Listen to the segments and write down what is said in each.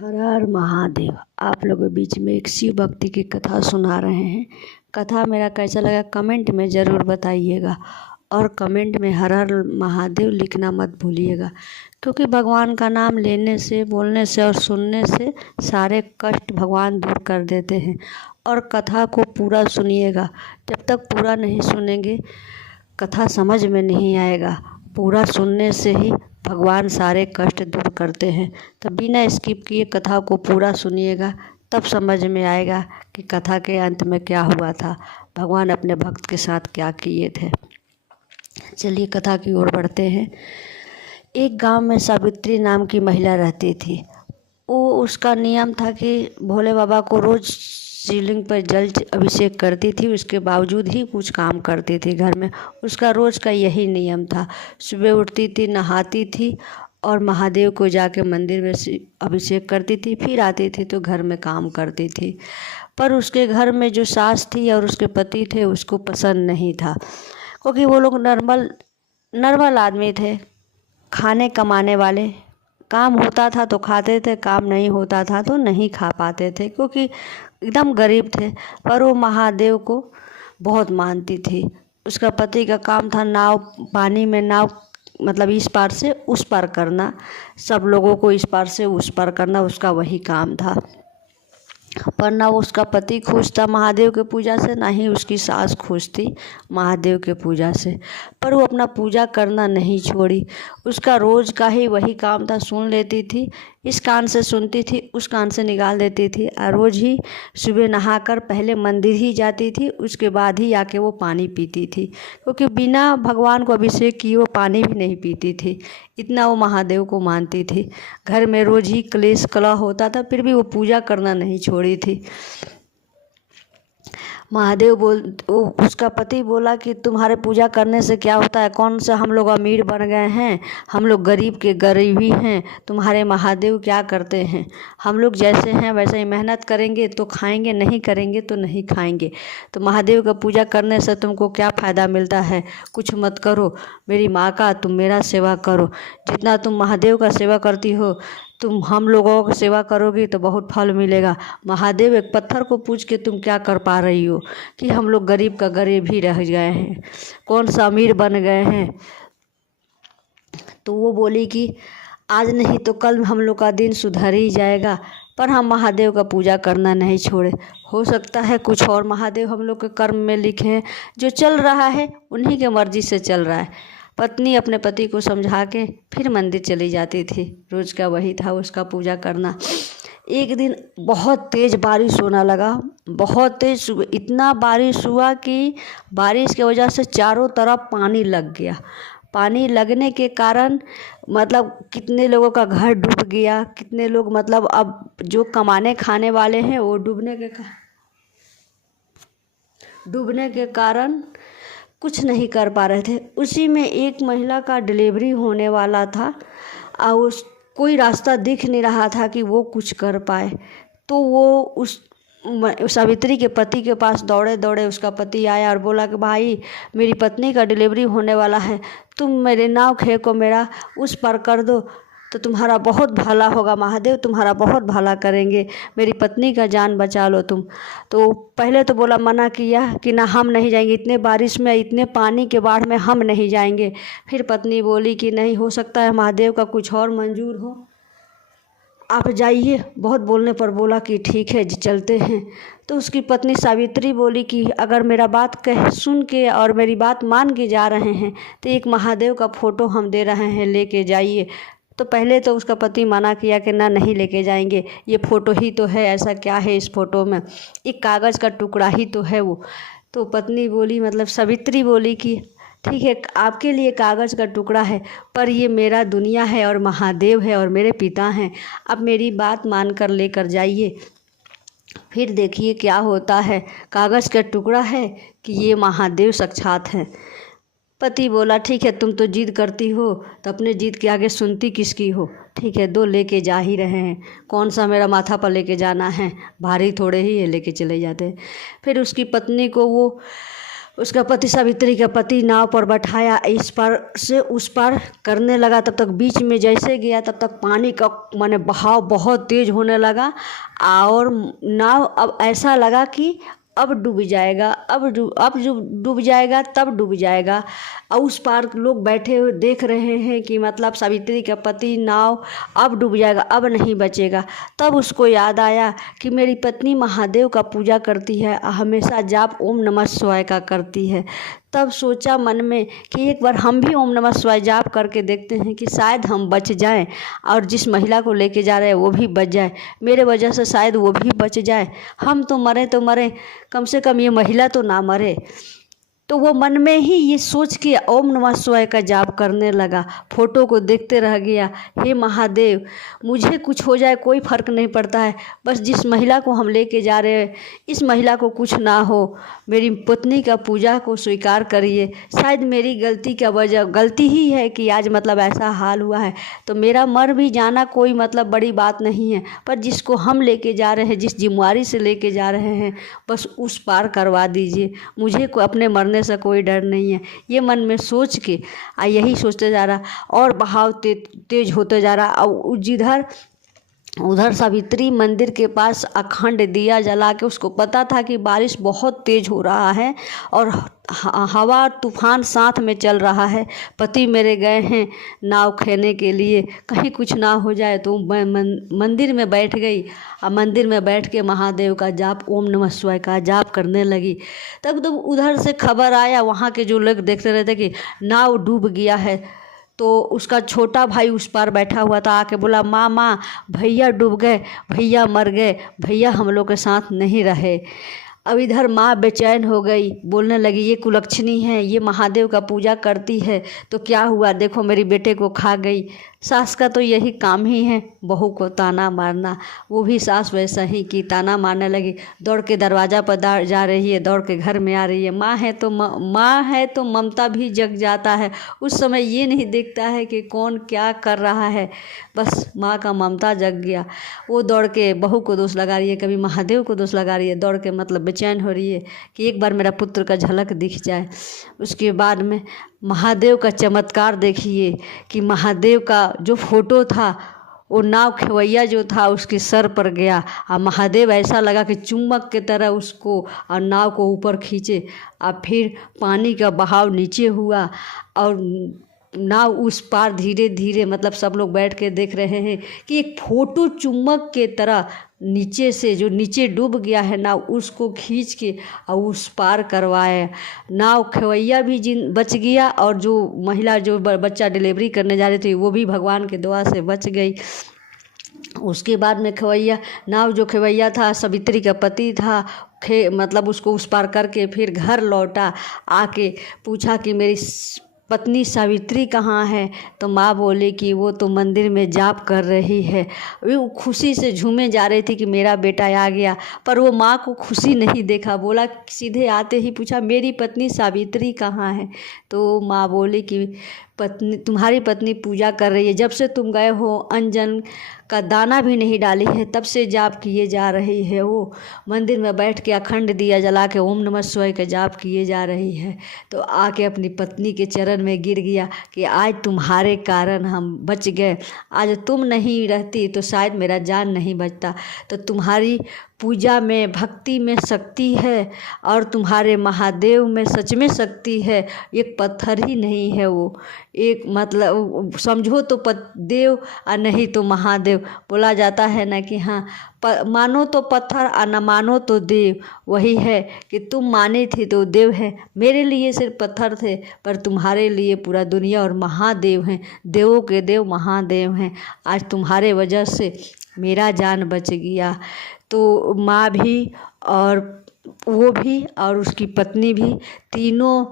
हर हर महादेव। आप लोगों के बीच में एक शिव भक्ति की कथा सुना रहे हैं। कथा मेरा कैसा लगा कमेंट में ज़रूर बताइएगा और कमेंट में हर हर महादेव लिखना मत भूलिएगा, क्योंकि भगवान का नाम लेने से, बोलने से और सुनने से सारे कष्ट भगवान दूर कर देते हैं। और कथा को पूरा सुनिएगा, जब तक पूरा नहीं सुनेंगे कथा समझ में नहीं आएगा। पूरा सुनने से ही भगवान सारे कष्ट दूर करते हैं। तो बिना स्किप किए कथा को पूरा सुनिएगा, तब समझ में आएगा कि कथा के अंत में क्या हुआ था, भगवान अपने भक्त के साथ क्या किए थे। चलिए कथा की ओर बढ़ते हैं। एक गांव में सावित्री नाम की महिला रहती थी। उसका नियम था कि भोले बाबा को रोज़ शिवलिंग पर जल अभिषेक करती थी, उसके बावजूद ही कुछ काम करती थी घर में। उसका रोज़ का यही नियम था। सुबह उठती थी, नहाती थी और महादेव को जाके मंदिर में अभिषेक करती थी, फिर आती थी तो घर में काम करती थी। पर उसके घर में जो सास थी और उसके पति थे उसको पसंद नहीं था, क्योंकि वो लोग नॉर्मल आदमी थे, खाने कमाने वाले। काम होता था तो खाते थे, काम नहीं होता था तो नहीं खा पाते थे, क्योंकि एकदम गरीब थे। पर वो महादेव को बहुत मानती थी। उसका पति का काम था पानी में नाव, मतलब इस पार से उस पार करना, सब लोगों को इस पार से उस पार करना, उसका वही काम था। पर ना उसका पति खुश था महादेव के पूजा से, ना ही उसकी सास खुश थी महादेव के पूजा से। पर वो अपना पूजा करना नहीं छोड़ी। उसका रोज़ का ही वही काम था। सुन लेती थी, इस कान से सुनती थी, उस कान से निकाल देती थी। और रोज़ ही सुबह नहाकर पहले मंदिर ही जाती थी, उसके बाद ही आके वो पानी पीती थी, क्योंकि बिना भगवान को अभिषेक किए वो पानी भी नहीं पीती थी। इतना वो महादेव को मानती थी। घर में रोज़ ही क्लेश कलह होता था, फिर भी वो पूजा करना नहीं छोड़ी थी। उसका पति बोला कि तुम्हारे पूजा करने से क्या होता है, कौन सा हम लोग अमीर बन गए हैं, हम लोग गरीब के गरीब ही हैं, तुम्हारे महादेव क्या करते हैं। हम लोग जैसे हैं वैसे ही मेहनत करेंगे तो खाएंगे, नहीं करेंगे तो नहीं खाएंगे। तो महादेव का पूजा करने से तुमको क्या फ़ायदा मिलता है, कुछ मत करो। मेरी माँ का तुम मेरा सेवा करो। जितना तुम महादेव का सेवा करती हो, तुम हम लोगों की सेवा करोगी तो बहुत फल मिलेगा। महादेव एक पत्थर को पूछ के तुम क्या कर पा रही हो कि हम लोग गरीब का गरीब ही रह गए हैं, कौन सा अमीर बन गए हैं। तो वो बोली कि आज नहीं तो कल हम लोग का दिन सुधर ही जाएगा, पर हम महादेव का पूजा करना नहीं छोड़े। हो सकता है कुछ और महादेव हम लोग के कर्म में लिखे हैं, जो चल रहा है उन्हीं के मर्जी से चल रहा है। पत्नी अपने पति को समझा के फिर मंदिर चली जाती थी। रोज़ का वही था उसका पूजा करना। एक दिन बहुत तेज़ बारिश होने लगा, बहुत तेज़। इतना बारिश हुआ कि बारिश की वजह से चारों तरफ पानी लग गया। पानी लगने के कारण मतलब कितने लोगों का घर डूब गया, कितने लोग मतलब अब जो कमाने खाने वाले हैं वो डूबने के कारण कुछ नहीं कर पा रहे थे। उसी में एक महिला का डिलीवरी होने वाला था और कोई रास्ता दिख नहीं रहा था कि वो कुछ कर पाए। तो वो उस सावित्री के पति के पास दौड़े दौड़े उसका पति आया और बोला कि भाई, मेरी पत्नी का डिलीवरी होने वाला है, तुम मेरे नाव खे को मेरा उस पार कर दो तो तुम्हारा बहुत भला होगा, महादेव तुम्हारा बहुत भला करेंगे, मेरी पत्नी का जान बचा लो तुम। तो पहले तो बोला, मना किया कि ना हम नहीं जाएंगे, इतने बारिश में, इतने पानी के बाढ़ में हम नहीं जाएंगे। फिर पत्नी बोली कि नहीं, हो सकता है महादेव का कुछ और मंजूर हो, आप जाइए। बहुत बोलने पर बोला कि ठीक है जी, चलते हैं। तो उसकी पत्नी सावित्री बोली कि अगर मेरा बात सुन के और मेरी बात मान के जा रहे हैं तो एक महादेव का फ़ोटो हम दे रहे हैं, लेके जाइए। तो पहले तो उसका पति मना किया कि ना, नहीं लेके जाएंगे, ये फ़ोटो ही तो है, ऐसा क्या है इस फ़ोटो में, एक कागज़ का टुकड़ा ही तो है वो। तो पत्नी बोली, मतलब सावित्री बोली कि ठीक है, आपके लिए कागज़ का टुकड़ा है, पर ये मेरा दुनिया है और महादेव है और मेरे पिता हैं, अब मेरी बात मान कर लेकर जाइए, फिर देखिए क्या होता है। कागज़ का टुकड़ा है कि ये महादेव साक्षात हैं। पति बोला, ठीक है, तुम तो जिद करती हो तो अपने जिद के आगे सुनती किसकी हो। ठीक है, दो लेके जा ही रहे हैं, कौन सा मेरा माथा पर लेके जाना है, भारी थोड़े ही है, लेके चले जाते हैं। फिर उसकी पत्नी को वो उसका पति सावित्री का पति नाव पर बैठाया, इस पार से उस पार करने लगा। तब तक बीच में जैसे गया तब तक पानी का माने बहाव बहुत तेज होने लगा और नाव अब ऐसा लगा कि अब डूब जाएगा, अब जो डूब जाएगा तब डूब जाएगा। और उस पार लोग बैठे हुए देख रहे हैं कि मतलब सावित्री का पति नाव अब डूब जाएगा, अब नहीं बचेगा। तब उसको याद आया कि मेरी पत्नी महादेव का पूजा करती है, हमेशा जाप ओम नमः शिवाय का करती है। तब सोचा मन में कि एक बार हम भी ओम नमः शिवाय जाप करके देखते हैं कि शायद हम बच जाएं और जिस महिला को लेके जा रहे हैं वो भी बच जाए, मेरे वजह से शायद वो भी बच जाए। हम तो मरे, कम से कम ये महिला तो ना मरे। तो वो मन में ही ये सोच के ओम नमः शिवाय का जाप करने लगा। फोटो को देखते रह गया, हे महादेव मुझे कुछ हो जाए कोई फ़र्क नहीं पड़ता है, बस जिस महिला को हम लेके जा रहे हैं इस महिला को कुछ ना हो, मेरी पत्नी का पूजा को स्वीकार करिए। शायद मेरी गलती ही है कि आज मतलब ऐसा हाल हुआ है, तो मेरा मर भी जाना कोई मतलब बड़ी बात नहीं है, पर जिसको हम लेके जा रहे हैं, जिस जिम्मेवारी से लेके जा रहे हैं, बस उस पार करवा दीजिए। मुझे अपने मरने से कोई डर नहीं है। ये मन में सोच के यही सोचते जा रहा और बहाव तेज होते जा रहा। और उधर सावित्री मंदिर के पास अखंड दिया जला के, उसको पता था कि बारिश बहुत तेज हो रहा है और हवा तूफान साथ में चल रहा है। पति मेरे गए हैं नाव खेने के लिए, कहीं कुछ ना हो जाए। तो मैं मंदिर में बैठ गई और मंदिर में बैठ के महादेव का जाप ओम नमः शिवाय का जाप करने लगी। तब तो उधर से खबर आया, वहाँ के जो लोग देखते रहते कि नाव डूब गया है। तो उसका छोटा भाई उस पार बैठा हुआ था, आके बोला माँ भैया डूब गए, भैया मर गए, भैया हम लोग के साथ नहीं रहे। अब इधर माँ बेचैन हो गई, बोलने लगी ये कुलक्षणी है, ये महादेव का पूजा करती है तो क्या हुआ, देखो मेरी बेटे को खा गई। सास का तो यही काम ही है, बहू को ताना मारना। वो भी सास वैसा ही कि ताना मारने लगी, दौड़ के दरवाज़ा पर जा रही है, दौड़ के घर में आ रही है। माँ है तो ममता भी जग जाता है। उस समय ये नहीं देखता है कि कौन क्या कर रहा है, बस माँ का ममता जग गया। वो दौड़ के बहू को दोष लगा रही है, कभी महादेव को दोष लगा रही है, दौड़ के मतलब बेचैन हो रही है कि एक बार मेरा पुत्र का झलक दिख जाए। उसके बाद में महादेव का चमत्कार देखिए कि महादेव का जो फोटो था वो नाव खेवैया जो था उसके सर पर गया और महादेव ऐसा लगा कि चुम्बक की तरह उसको और नाव को ऊपर खींचे और फिर पानी का बहाव नीचे हुआ और नाव उस पार धीरे धीरे मतलब सब लोग बैठ के देख रहे हैं कि एक फोटो चुम्बक के तरह नीचे से जो नीचे डूब गया है नाव उसको खींच के और उस पार करवाया। नाव खेवैया भी बच गया और जो महिला जो बच्चा डिलीवरी करने जा रही थी वो भी भगवान के दुआ से बच गई। उसके बाद में नाव जो खेवैया था सावित्री का पति था, मतलब उसको उस पार करके फिर घर लौटा, आके पूछा कि मेरी पत्नी सावित्री कहाँ है। तो माँ बोली कि वो तो मंदिर में जाप कर रही है। वो खुशी से झूमे जा रही थी कि मेरा बेटा आ गया, पर वो माँ को खुशी नहीं देखा। बोला सीधे आते ही पूछा मेरी पत्नी सावित्री कहाँ है। तो माँ बोली कि तुम्हारी पत्नी पूजा कर रही है, जब से तुम गए हो अनजन का दाना भी नहीं डाली है, तब से जाप किए जा रही है। वो मंदिर में बैठ के अखंड दिया जला के ओम नमः शिवाय का जाप किए जा रही है। तो आके अपनी पत्नी के चरण में गिर गया कि आज तुम्हारे कारण हम बच गए, आज तुम नहीं रहती तो शायद मेरा जान नहीं बचता। तो तुम्हारी पूजा में भक्ति में शक्ति है और तुम्हारे महादेव में सच में शक्ति है, एक पत्थर ही नहीं है वो, एक मतलब समझो तो देव और नहीं तो महादेव। बोला जाता है ना कि हाँ मानो तो पत्थर और न मानो तो देव। वही है कि तुम माने थे तो देव है, मेरे लिए सिर्फ पत्थर थे पर तुम्हारे लिए पूरा दुनिया और महादेव हैं, देवों के देव महादेव हैं। आज तुम्हारे वजह से मेरा जान बच गया। तो माँ भी और वो भी और उसकी पत्नी भी तीनों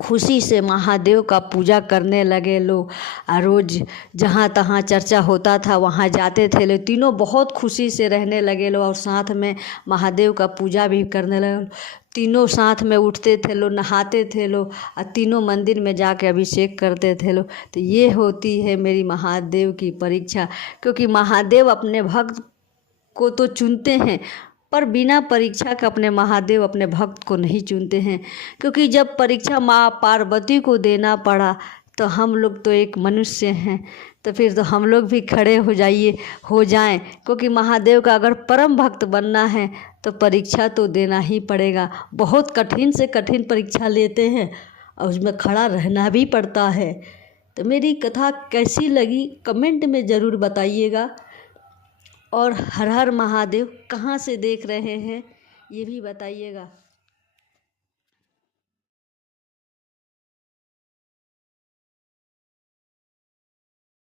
खुशी से महादेव का पूजा करने लगे लोग। रोज़ जहाँ तहाँ चर्चा होता था वहाँ जाते थे लोग, तीनों बहुत खुशी से रहने लगे लोग और साथ में महादेव का पूजा भी करने लगे। तीनों साथ में उठते थे लोग, नहाते थे लोग और तीनों मंदिर में जाके अभिषेक करते थे लोग। तो ये होती है मेरी महादेव की परीक्षा, क्योंकि महादेव अपने भक्त को तो चुनते हैं, पर बिना परीक्षा के अपने महादेव अपने भक्त को नहीं चुनते हैं, क्योंकि जब परीक्षा माँ पार्वती को देना पड़ा तो हम लोग तो एक मनुष्य हैं, तो फिर तो हम लोग भी खड़े हो जाएं, क्योंकि महादेव का अगर परम भक्त बनना है तो परीक्षा तो देना ही पड़ेगा। बहुत कठिन से कठिन परीक्षा लेते हैं और उसमें खड़ा रहना भी पड़ता है। तो मेरी कथा कैसी लगी कमेंट में ज़रूर बताइएगा, और हर हर महादेव कहाँ से देख रहे हैं ये भी बताइएगा।